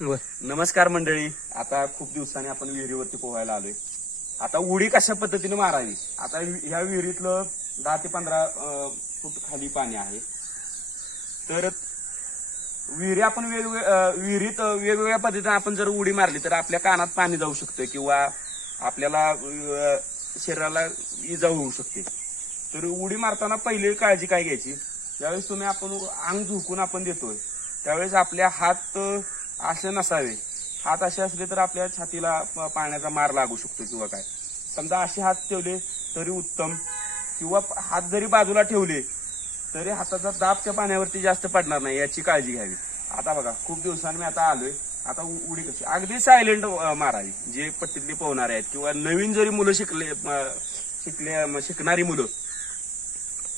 नमस्कार मंडळी. आता खूप दिवसांनी आपण विहिरीवरती पोहायला आलोय. आता उडी कशा पद्धतीने मारावी. आता ह्या विहिरीतलं 10 ते 15 फूट खाली पाणी आहे. तर विहिरीत वेगवेगळ्या पद्धतीने आपण जर उडी मारली तर आपल्या कानात पाणी जाऊ शकतं किंवा आपल्याला शरीराला इजा होऊ शकते. तर उडी मारताना पहिली काळजी काय घ्यायची, ज्यावेळेस आपण अंग झुकून आपण देतोय त्यावेळेस आपल्या हात असे नसावे. हात असे असले तर आपल्या छातीला पाण्याचा मार लागू शकतो किंवा काय. समजा असे हात ठेवले तरी उत्तम, किंवा हात जरी बाजूला ठेवले तरी हाताचा दाब त्या पाण्यावरती जास्त पडणार नाही याची काळजी घ्यावी. आता बघा खूप दिवसांनी मी आता आलोय. आता उडी कशी अगदी सायलेंट मारावी. जे पट्टीतली पोहणारे आहेत किंवा नवीन जरी मुलं शिकणारी मुलं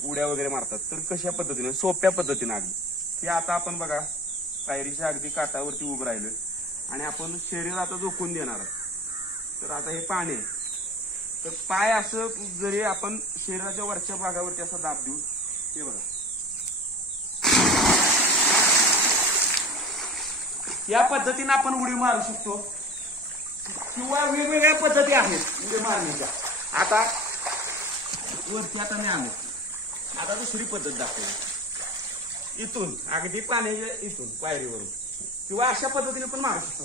उड्या वगैरे मारतात तर कशा पद्धतीने, सोप्या पद्धतीने अगदी हे आता आपण बघा पायरीच्या अगदी काठावरती उभं राहिलोय आणि आपण शरीर आता झोकून देणार आहोत. तर आता हे पाणी तर पाय असं जरी आपण शरीराच्या वरच्या भागावरती असा दाब देऊ, हे बघा या पद्धतीने आपण उडी मारू शकतो. किंवा वेगवेगळ्या पद्धती आहेत उडी मारण्याच्या. आता वरती आता मी आलो. आता दुसरी पद्धत दाखवली. इथून अगदी पाण्याच्या इथून पायरीवरून किंवा अशा पद्धतीने पण मारू शकतो.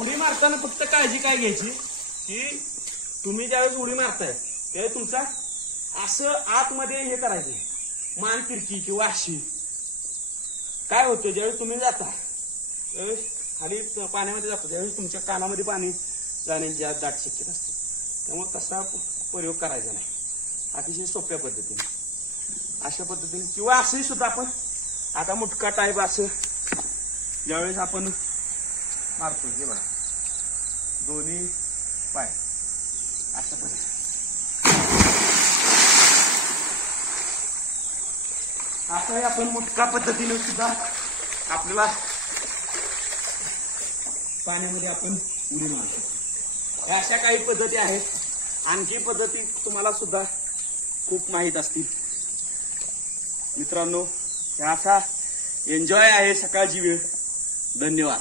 उडी मारताना फक्त काळजी काय घ्यायची की तुम्ही ज्यावेळेस उडी मारताय त्यावेळेस तुमचा असं आतमध्ये हे करायचंय, मान तिरकी किंवा अशी. काय होतं ज्यावेळेस तुम्ही जाता त्यावेळेस खाली पाण्यामध्ये जातो त्यावेळेस तुमच्या कानामध्ये पाणी जाण्याची दाट शक्यता असते. त्यामुळे तसा प्रयोग करायचा नाही. अतिशय सोप्या पद्धतीने अशा पद्धतीने किंवा असंही सुद्धा आपण आता मुटका टाईप असं ज्यावेळेस आपण मारतो हे बघा दोन्ही पाय अशा पद्धतीने. आता आपण मुटका पद्धतीने सुद्धा आपल्याला पाण्यामध्ये आपण उडी मारू शकतो. अशा काही पद्धती आहेत. आणखी पद्धती तुम्हाला सुद्धा खूप माहीत असतील. मित्रांनो असा एन्जॉय आहे सकाळची वेळ. धन्यवाद.